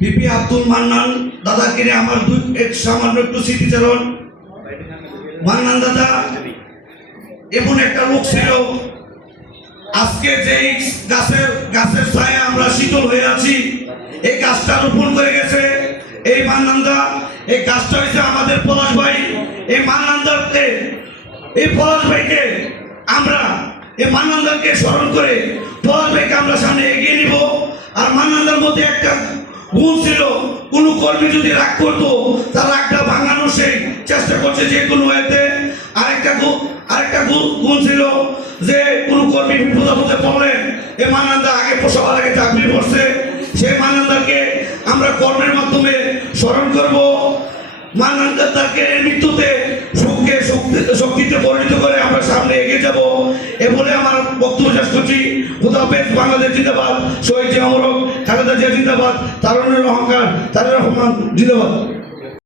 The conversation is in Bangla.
বিপি আব্দুল মান্নান দাদাকে নিয়ে আমার দুই এক সামান্য একটু স্মৃতিচারণ মান্নান দাদা, এমন একটা লোক ছিল। আজকে যেই গাছের গাছের ছায়া আমরা শীতল হয়ে আছি, এই গাছটা রোপণ করে গেছে। এই মান্নান্দা এই গাছটা হয়েছে আমাদের পলাশ ভাই। এই মান্নান্দারকে এই পলাশ ভাইকে আমরা, এই মান্নান্দারকে স্মরণ করে পলাশ ভাইকে আমরা সামনে এগিয়ে নিব। আর মান্নান্দার মধ্যে একটা গুণ ছিল। কোনো কর্মী যদি রাগ করতো, তার রাগটা ভাঙানোর সেই চেষ্টা করছে যে কোনো এতে। আরেকটা আরেকটা গুণ ছিল যে কোনো কর্মী বিপদ আপদে পড়লে এ মানান্দা আগে সবার আগে চাকরি করছে। সেই মানান্দাকে আমরা কর্মের মাধ্যমে স্মরণ করব। মানান্দা তাকে মৃত্যুতে সুখকে শক্তি- শক্তিতে পরিণত করে আমরা সামনে এগিয়ে যাব। এ বলে আমার বক্তব্য শেষ করছি। খুদাফেজ বাংলাদেশ জিন্দাবাদ। শহীদ জিয়া অমরক খালেদা জিয়া জিন্দাবাদ অহংকার তারের রহমান জিন্দাবাদ।